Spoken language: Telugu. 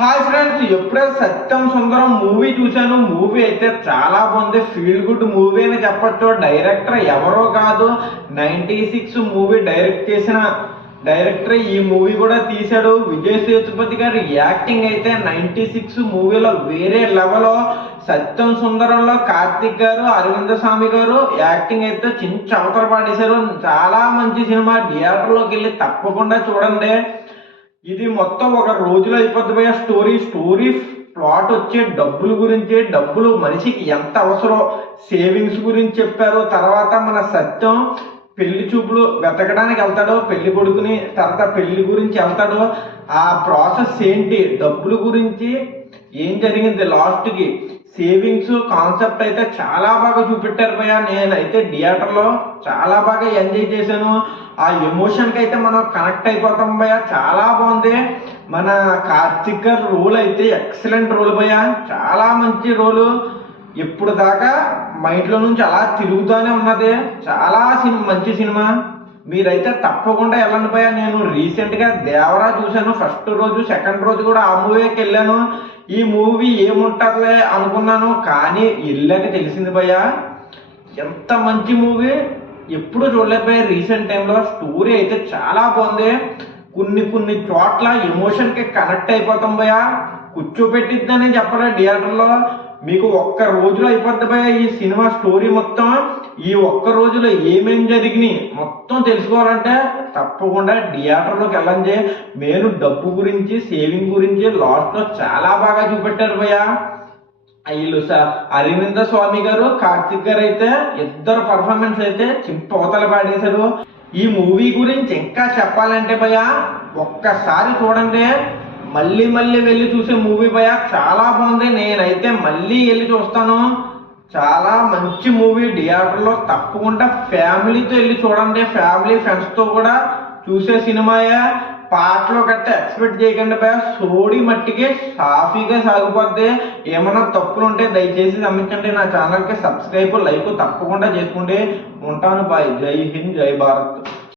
హాయ్ ఫ్రెండ్స్, ఎప్పుడే సత్యం సుందరం మూవీ చూశాను. మూవీ అయితే చాలా బాగుంది. ఫీల్ గుడ్ మూవీ అని చెప్పొచ్చు. డైరెక్టర్ ఎవరో కాదు, 96 మూవీ డైరెక్ట్ చేసిన డైరెక్టర్ ఈ మూవీ కూడా తీశాడు. విజయ్ సేతుపతి గారి యాక్టింగ్ అయితే 96 మూవీలో వేరే లెవెల్. సత్యం సుందరంలో కార్తిక్ గారు, అరవింద స్వామి గారు యాక్టింగ్ అయితే చించి అవతల పాడేశారు. చాలా మంచి సినిమా. థియేటర్లోకి వెళ్ళి తప్పకుండా చూడండి. ఇది మొత్తం ఒక రోజులో అయిపోద్ది భయ్య. స్టోరీ ప్లాట్ వచ్చే డబ్బుల గురించి, డబ్బులు మనిషికి ఎంత అవసరం, సేవింగ్స్ గురించి చెప్పారు. తర్వాత మన సత్యం పెళ్లి చూపులు వెతకడానికి వెళ్తాడు, పెళ్లి కొడుకుని. తర్వాత పెళ్లి గురించి వెళ్తాడు, ఆ ప్రాసెస్ ఏంటి, డబ్బుల గురించి ఏం జరిగింది, లాస్ట్కి సేవింగ్స్ కాన్సెప్ట్ అయితే చాలా బాగా చూపెట్టారు భయ్య. నేనైతే థియేటర్లో చాలా బాగా ఎంజాయ్ చేశాను. ఆ ఎమోషన్కి అయితే మనం కనెక్ట్ అయిపోతాం భయ్య. చాలా బాగుంది. మన కార్తిక్ గారు రోల్ అయితే ఎక్సలెంట్ రోల్ భయ్య. చాలా మంచి రోలు. ఇప్పుడు దాకా మైండ్లో నుంచి అలా తిరుగుతూనే ఉన్నది. చాలా మంచి సినిమా. మీరైతే తప్పకుండా వెళ్ళండి భయ్య. నేను రీసెంట్గా దేవరా చూశాను. ఫస్ట్ రోజు సెకండ్ రోజు కూడా ఆ మూవీకి వెళ్ళాను. ఈ మూవీ ఏముంటుందిలే అనుకున్నాను, కానీ వెళ్ళాక తెలిసింది భయ్య ఎంత మంచి మూవీ. ఎప్పుడు చూడలేదు భయ్య రీసెంట్ టైంలో. స్టోరీ అయితే చాలా బాగుంది. కొన్ని చోట్ల ఎమోషన్కి కనెక్ట్ అయిపోతాం భయ్య. కూర్చోపెట్టిద్దని చెప్పలే థియేటర్లో. మీకు ఒక్క రోజులో అయిపోద్ది భయ్య ఈ సినిమా స్టోరీ మొత్తం. ఈ ఒక్క రోజులో ఏమేం జరిగినాయి మొత్తం తెలుసుకోవాలంటే తప్పకుండా థియేటర్లోకి వెళ్ళండి. మెయిన్ డబ్బు గురించి, సేవింగ్ గురించి లాస్ట్లో చాలా బాగా చూపెట్టారు భయ్య. వీళ్ళు అరవింద స్వామి గారు, కార్తిక్ గారు అయితే ఇద్దరు పర్ఫార్మెన్స్ అయితే చింపవతల పాడేశారు. ఈ మూవీ గురించి ఇంకా చెప్పాలంటే భయ్య ఒక్కసారి చూడండి. మళ్ళీ వెళ్ళి చూసే మూవీ భయ్య. చాలా బాగుంది. నేనైతే మళ్ళీ వెళ్ళి చూస్తాను. చాలా మంచి మూవీ. థియేటర్లో తప్పకుండా ఫ్యామిలీతో వెళ్ళి చూడండి. ఫ్యామిలీ ఫ్రెండ్స్తో కూడా చూసే సినిమాయే. పాటలో గట్ట ఎక్స్పెక్ట్ చేయకండి భయ్య. సోడి మట్టికి సాఫీగా సాగిపోద్ది. ఏమైనా తప్పులు ఉంటే దయచేసి గమనించండి. నా ఛానల్కి సబ్స్క్రైబ్, లైక్ తప్పకుండా చేసుకోండి. ఉంటాను బాయ్. జై హింద్, జై భారత్.